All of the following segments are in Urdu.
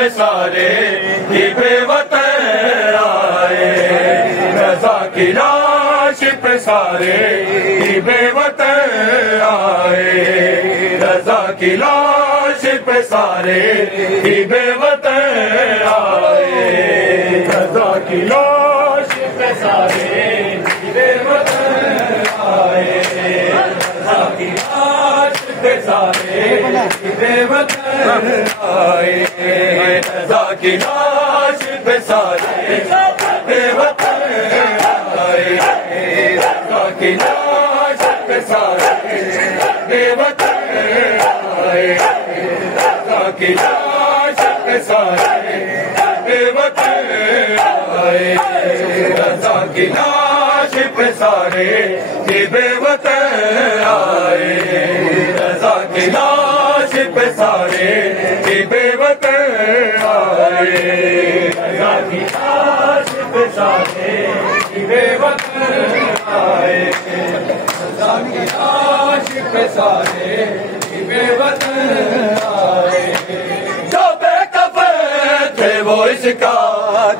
پہ سارے بے وطن آئے، رضا کی لاش پہ سارے بے وطن آئے، رضا کی لاش پہ سارے بے وطن آئے، رضا کی لاش پہ سارے بے وطن آئے، رضا کی لاش پہ سارے بے وطن آئے، رضا کی لاش پہ سارے بے وطن آئے، رضا کی لاش پہ سارے بے وطن آئے، رضا کی لاش پہ سارے بے وطن آئے، رضا کی لاش پہ سارے بے وطن آئے، رضا کی لاش پہ سارے بے وطن آئے، رضا کی لاش پہ سارے بے وطن آئے، رضا کی لاش پہ سارے بے وطن آئے، جو بے کفن تھے وہ اس کا،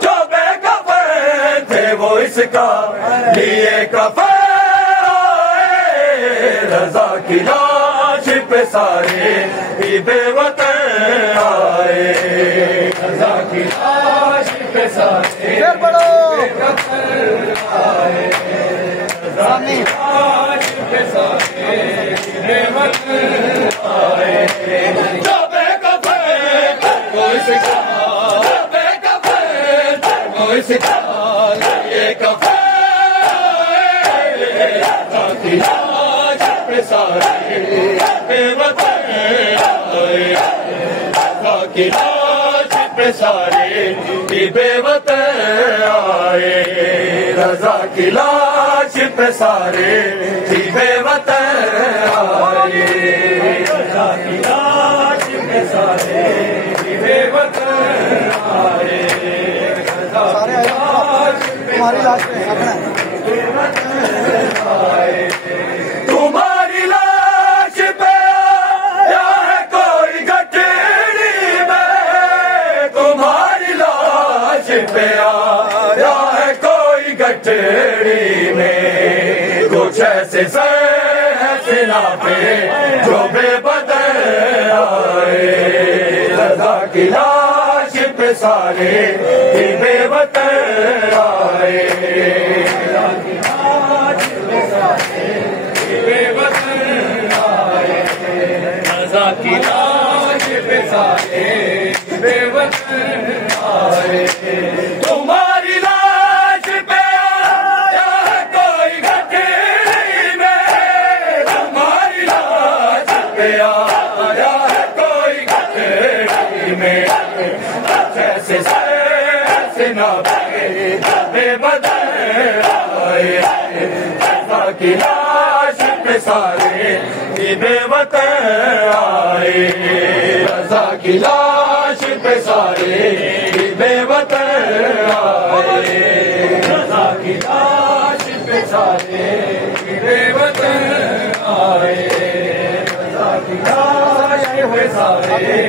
جو بے کفن تھے وہ اس کا لیے کفن آئے، رضا کی لاش پہ سارے بے وطن آئے، رضا کی لاش پہ سارے بے وطن آئے، رضا کی لاش پہ سارے بے وطن آئے، جو بے کفن وہ اس کا، جو بے کفن وہ اس کا لیے کفن آئے، رضا کی لاش پہ سارے بے وطن آئے، رضا کی لاش پہ سارے بے وطن آئے، رضا کی لاش پہ سارے بے وطن آئے، رضا کی لاش پہ سارے بے وطن آئے، رضا کی لاش پہ بے وطن آئے، تمہاری لاش پہ آیا ہے کوئی گٹھڑی میں، تمہاری لاش پہ آیا ہے کوئی گٹھڑی میں، کچھ ایسے سینا پہ جو بے بدن آئے، رضا کی لاش پہ سارے بے وطن آئے، رضا کی لاش پہ سارے بے وطن آئے، رضا کی لاش پہ سارے بے وطن آئے، تمہاری لاش پہ آیا ہے کوئی گٹھڑی میں، تمہاری لاش پہ آیا ہے کوئی گٹھڑی میں، جیسے سینا بے بدن آئے، رضا کی لاش پہ سارے بے وطن آئے، رضا کی لاش پہ سارے بے وطن آئے، رضا کی لاش پہ سارے بے وطن آئے، رضا کی لاش پہ سارے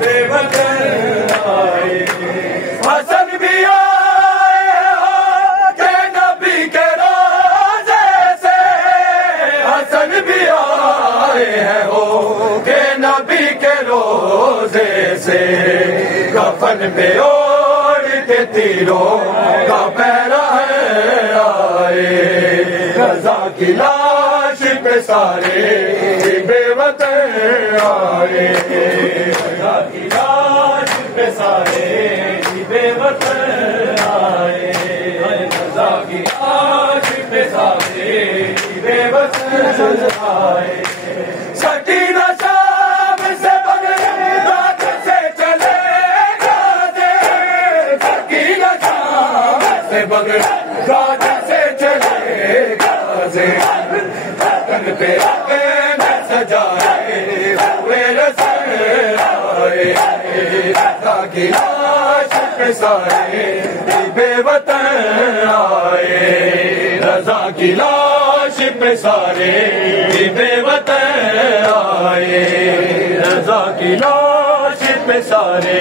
بے وطن آئے، حسن بھی آئے کے نبی کے روزے سے، حسن بھی آئے ہیں ہو کے نبی کے روزے سے، کفن پہ اوڑھ کے تیروں کا پیرا ہے آئے، رضا کی لاش پہ سارے بے وطن آئے، رضا کی لاش پہ سارے بے وطن آئے، رضا کی لاش پہ سارے بے وطن آئے، سکینہ شام سے بغداد سے چلے گازے، سکینہ شام سے بغداد سے چلے گازے، وطن پہ میں سجائے ہوئے رسل آئے، رضا کی لاش پہ سارے بے وطن آئے، رضا کی لاش پہ سارے بے وطن آئے، رضا کی لاش پہ سارے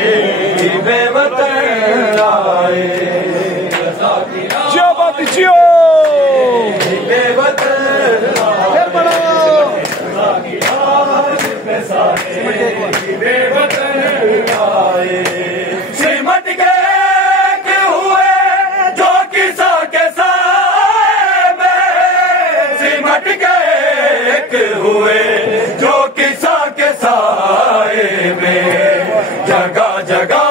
بے وطن آئے سمٹ کے ہوئے جو کسا کے سائے میں سمٹ کے ہوئے جو کسا کے سائے میں جگہ جگہ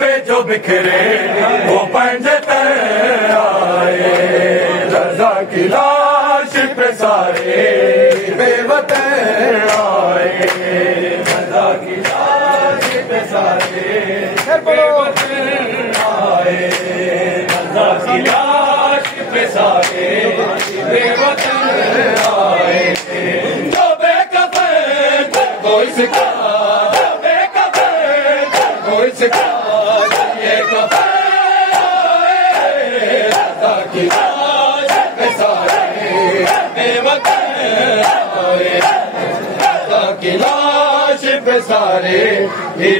پہ جو بکھرے وہ پنجتن آئے رضا کی لاش پہ سارے بے وطن آئے رضا کی لاش پہ سارے بے وطن آئے رضا کی لاش پہ سارے بے وطن آئے جو بے کفن کوئی سکھا بے کفن کوئی سکھا یہ کفن آئے رضا کی لاش پہ سارے بے وطن آئے رضا کی لاش پہ سارے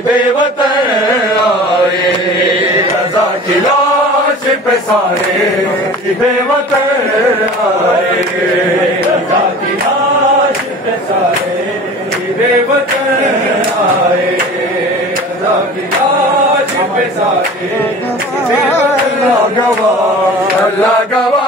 بے وطن آئے رضا کی لاش پہ سارے بے وطن آئے رضا کی لاش پہ سارے بے وطن آئے رضا کی لاش پہ سارے بے وطن اللہ گواہ اللہ گواہ